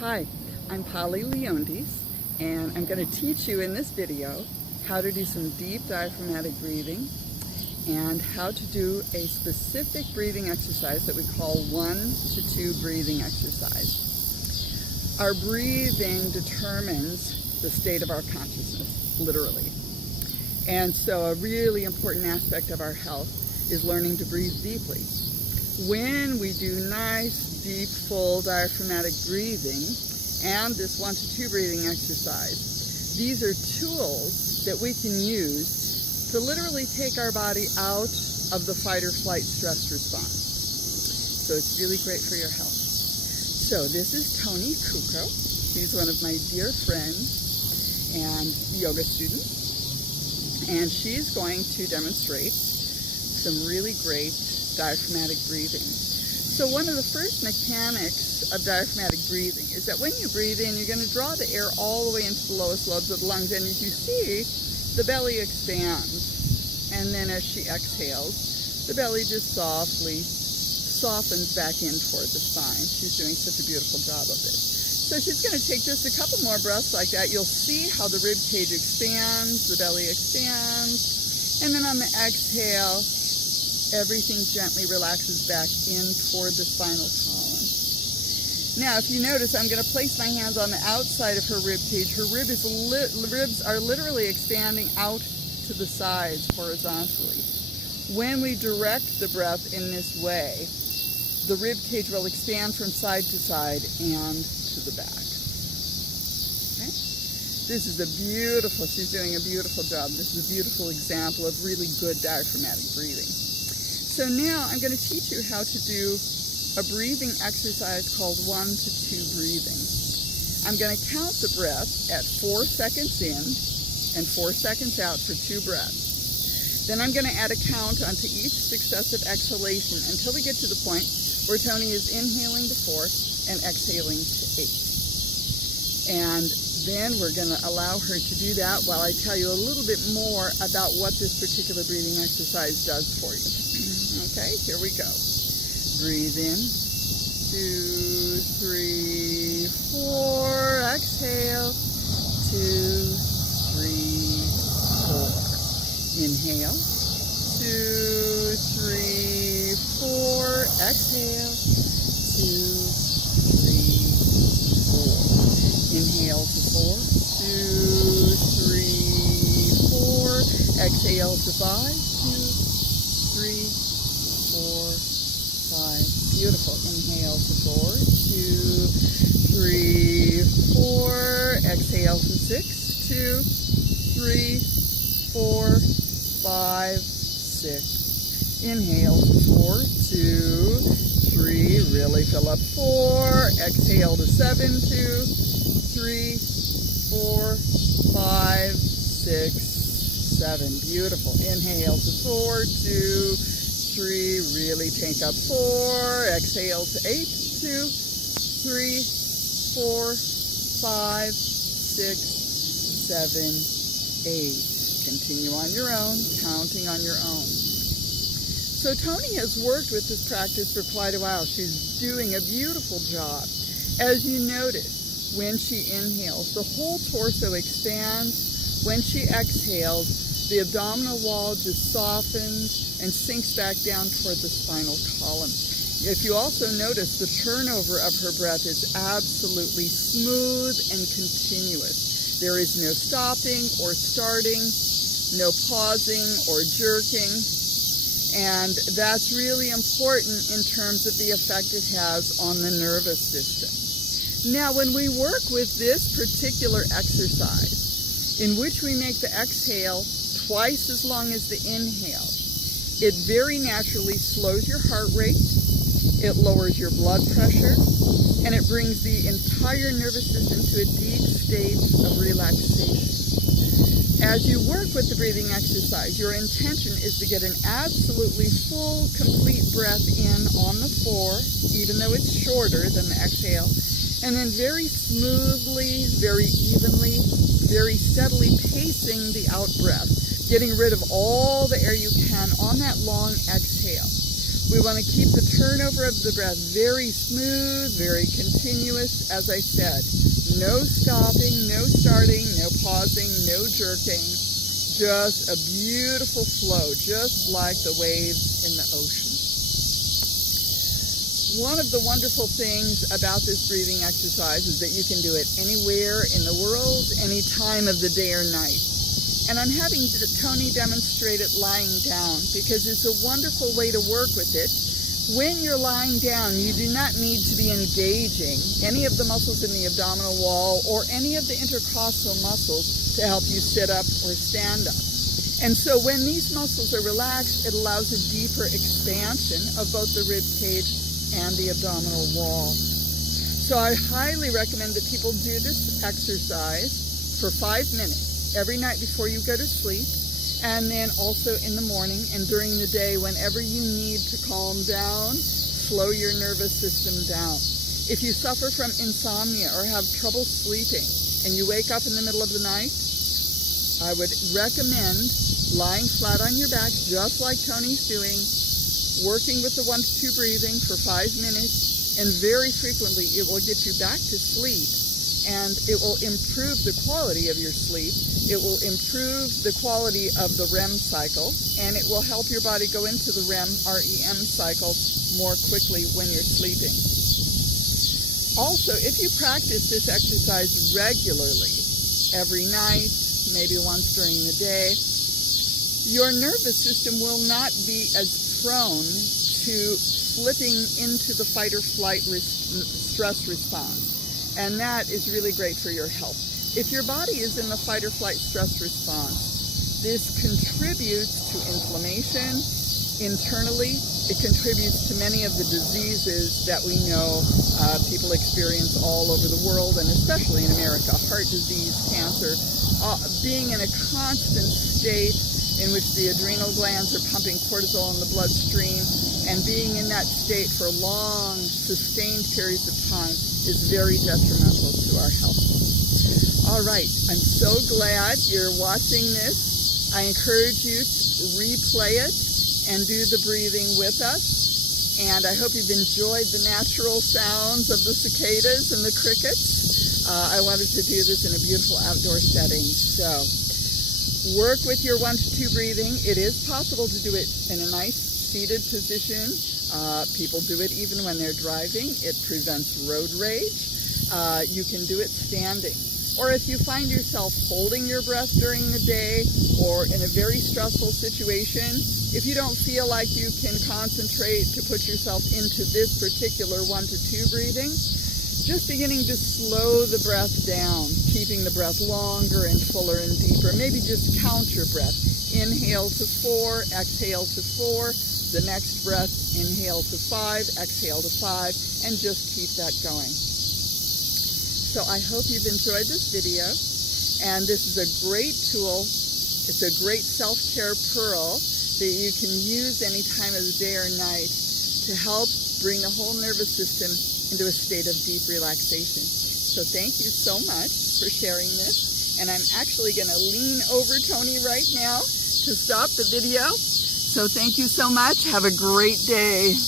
Hi, I'm Polly Leondis, and I'm going to teach you in this video how to do some deep diaphragmatic breathing and how to do a specific breathing exercise that we call 1 to 2 breathing exercise. Our breathing determines the state of our consciousness, literally. And so a really important aspect of our health is learning to breathe deeply. When we do nice, deep, full diaphragmatic breathing and this 1 to 2 breathing exercise, these are tools that we can use to literally take our body out of the fight or flight stress response. So it's really great for your health. So this is Toni Kuko. She's one of my dear friends and yoga student. And she's going to demonstrate some really great diaphragmatic breathing. So one of the first mechanics of diaphragmatic breathing is that when you breathe in, you're going to draw the air all the way into the lowest lobes of the lungs, and as you see, the belly expands. And then as she exhales, the belly just softly softens back in toward the spine. She's doing such a beautiful job of this. So she's going to take just a couple more breaths like that. You'll see how the rib cage expands, the belly expands, and then on the exhale, everything gently relaxes back in toward the spinal column. Now, if you notice, I'm going to place my hands on the outside of her rib cage. Her ribs are literally expanding out to the sides horizontally. When we direct the breath in this way, the rib cage will expand from side to side and to the back. Okay? This is she's doing a beautiful job. This is a beautiful example of really good diaphragmatic breathing. So now I'm going to teach you how to do a breathing exercise called 1 to 2 breathing. I'm going to count the breath at 4 seconds in and 4 seconds out for 2 breaths. Then I'm going to add a count onto each successive exhalation until we get to the point where Toni is inhaling to 4 and exhaling to 8. And then we're going to allow her to do that while I tell you a little bit more about what this particular breathing exercise does for you. Okay, here we go. Breathe in, 2, 3, 4. Exhale, 2, 3, 4. Inhale, 2, 3, 4. Exhale, 2, 3, 4. Inhale to 4, 2, 3, 4. Exhale to 5, 2, 3, 4, 5. Beautiful. Inhale to 4, 2, 3, 4. Exhale to 6, 2, 3, 4, 5, 6. Inhale to 4, 2, 3. Really fill up 4. Exhale to 7, 2, 3, 4, 5, 6, 7. Beautiful. Inhale to 4, 2, 3. Really tank up 4. Exhale to 8, 2, 3, 4, 5, 6, 7, 8. Continue on your own, counting on your own. So Toni has worked with this practice for quite a while. She's doing a beautiful job. As you notice, when she inhales, the whole torso expands. When she exhales, the abdominal wall just softens and sinks back down toward the spinal column. If you also notice, the turnover of her breath is absolutely smooth and continuous. There is no stopping or starting, no pausing or jerking, and that's really important in terms of the effect it has on the nervous system. Now, when we work with this particular exercise, in which we make the exhale twice as long as the inhale, it very naturally slows your heart rate, it lowers your blood pressure, and it brings the entire nervous system to a deep state of relaxation. As you work with the breathing exercise, your intention is to get an absolutely full, complete breath in on the 4, even though it's shorter than the exhale, and then very smoothly, very evenly, very steadily pacing the out breath, getting rid of all the air you can on that long exhale. We want to keep the turnover of the breath very smooth, very continuous, as I said. No stopping, no starting, no pausing, no jerking. Just a beautiful flow, just like the waves in the ocean. One of the wonderful things about this breathing exercise is that you can do it anywhere in the world, any time of the day or night. And I'm having Tony demonstrate it lying down because it's a wonderful way to work with it. When you're lying down, you do not need to be engaging any of the muscles in the abdominal wall or any of the intercostal muscles to help you sit up or stand up. And so when these muscles are relaxed, it allows a deeper expansion of both the rib cage and the abdominal wall. So I highly recommend that people do this exercise for 5 minutes every night before you go to sleep, and then also in the morning and during the day whenever you need to calm down, slow your nervous system down. If you suffer from insomnia or have trouble sleeping and you wake up in the middle of the night, I would recommend lying flat on your back, just like Tony's doing, working with the 1-2 breathing for 5 minutes, and very frequently it will get you back to sleep, and it will improve the quality of your sleep. It will improve the quality of the REM cycle, and it will help your body go into the REM cycle more quickly when you're sleeping. Also, if you practice this exercise regularly, every night, maybe once during the day, your nervous system will not be as prone to slipping into the fight or flight stress response. And that is really great for your health. If your body is in the fight or flight stress response, this contributes to inflammation internally. It contributes to many of the diseases that we know people experience all over the world, and especially in America: heart disease, cancer, being in a constant state in which the adrenal glands are pumping cortisol in the bloodstream, and being in that state for long, sustained periods of time is very detrimental to our health. All right, I'm so glad you're watching this. I encourage you to replay it and do the breathing with us. And I hope you've enjoyed the natural sounds of the cicadas and the crickets. I wanted to do this in a beautiful outdoor setting. So work with your 1-2 breathing. It is possible to do it in a nice seated position. People do it even when they're driving. It prevents road rage. You can do it standing. Or if you find yourself holding your breath during the day or in a very stressful situation, if you don't feel like you can concentrate to put yourself into this particular 1-2 breathing, just beginning to slow the breath down, keeping the breath longer and fuller and deeper. Maybe just count your breath. Inhale to 4, exhale to 4. The next breath, inhale to 5, exhale to 5, and just keep that going. So I hope you've enjoyed this video, and this is a great tool. It's a great self-care pearl that you can use any time of the day or night to help bring the whole nervous system into a state of deep relaxation. So thank you so much for sharing this, and I'm actually going to lean over Tony right now to stop the video. So thank you so much. Have a great day.